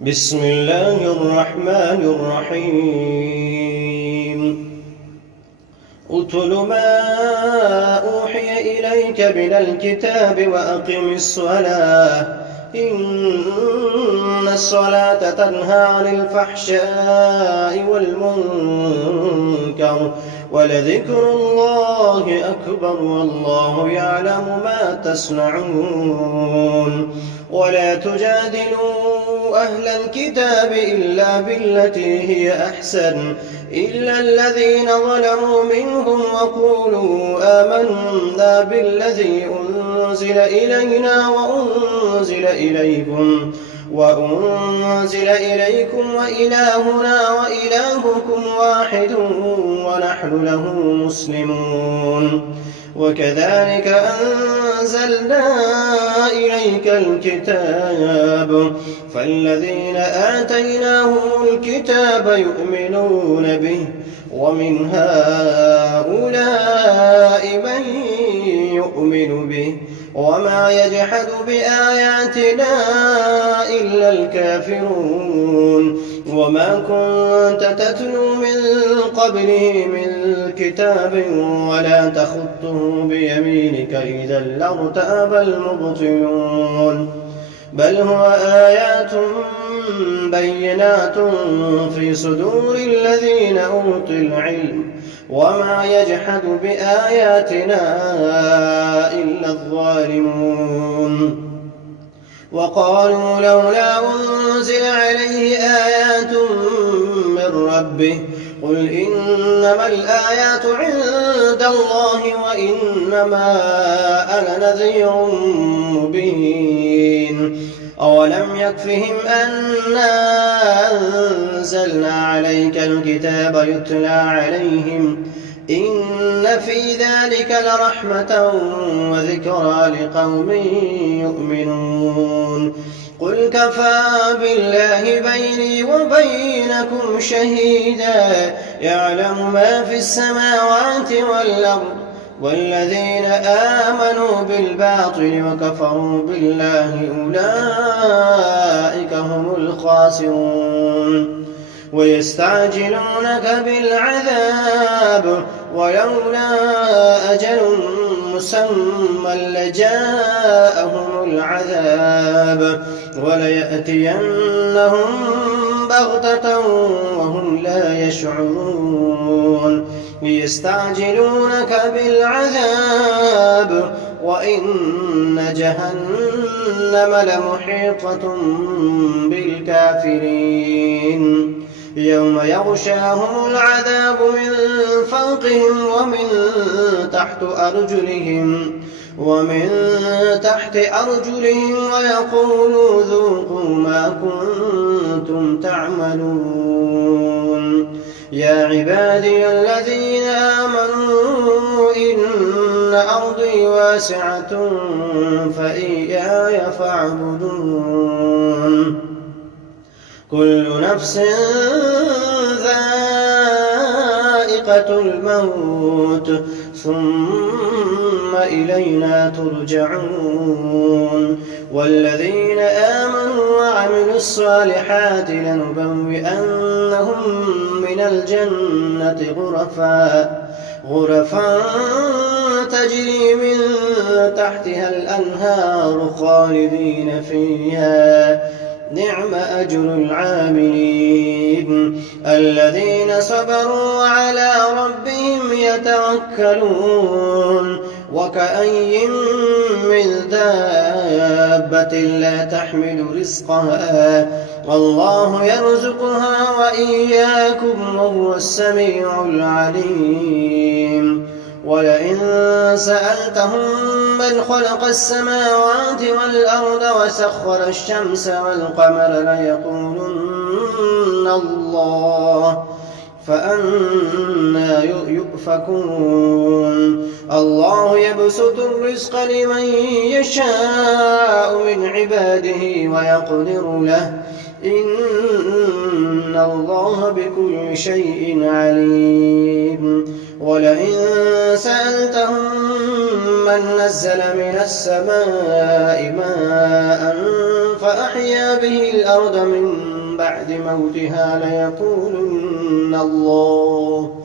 بسم الله الرحمن الرحيم اتل ما أوحي إليك من الكتاب وأقم الصلاة إن الصلاة تنهى عن الفحشاء والمنكر ولذكر الله أكبر والله يعلم ما تصنعون ولا تجادلوا أهل الكتاب إلا بالتي هي أحسن إلا الذين ظلموا منهم وقولوا آمنا بالذي أنزل إلينا وأنزل إليكم وإلهنا وإلهكم واحد ونحن له مسلمون وكذلك أنزلنا إليك الكتاب فالذين آتيناهم الكتاب يؤمنون به ومن هؤلاء من يؤمن به وما يجحد بآياتنا إلا الكافرون وما كنت تتلو من قبله من كتاب ولا تخطه بيمينك إذا لارتاب المبطلون بل هو آيات بينات في صدور الذين أوتوا العلم وما يجحد بآياتنا إلا الظالمون وقالوا لولا أنزل عليه آيات من ربه قل إنما الآيات عند الله وإنما أنا نذير مبين أولم يكفهم أنا أنزلنا عليك الكتاب يتلى عليهم إن في ذلك لرحمة وذكرى لقوم يؤمنون قل كفى بالله بيني وبينكم شهيدا يعلم ما في السماوات والأرض والذين آمنوا بالباطل وكفروا بالله أولئك هم الخاسرون ويستعجلونك بالعذاب ولولا أجل مسمى لجاءهم العذاب وليأتينهم بغتة وهم لا يشعرون يستعجلونك بالعذاب وإن جهنم لمحيطة بالكافرين يوم يغشاهم العذاب من فوقهم ومن تحت أرجلهم ويقولوا ذوقوا ما كنتم تعملون يا عبادي الذين آمنوا إن أرضي واسعة فإياي فاعبدون كل نفس ذائقة الموت ثم إلينا ترجعون والذين آمنوا وعملوا الصالحات لنبوئنهم من الجنة غرفا تجري من تحتها الأنهار خالدين فيها نعم أجر العاملين الذين صبروا وعلى ربهم يتوكلون وكأي من دابة لا تحمل رزقها والله يرزقها وإياكم وهو السميع العليم ولئن سألتهم من خلق السماوات والأرض وسخر الشمس والقمر ليقولن الله فأنى يؤفكون الله يبسط الرزق لمن يشاء من عباده ويقدر له إن الله بكل شيء عليم ولئن سألتهم أمن نزل من السماء ماء فأحيا به الأرض من بعد موتها ليقولن الله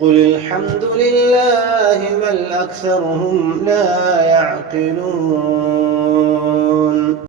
قل الحمد لله بل أكثرهم لا يعقلون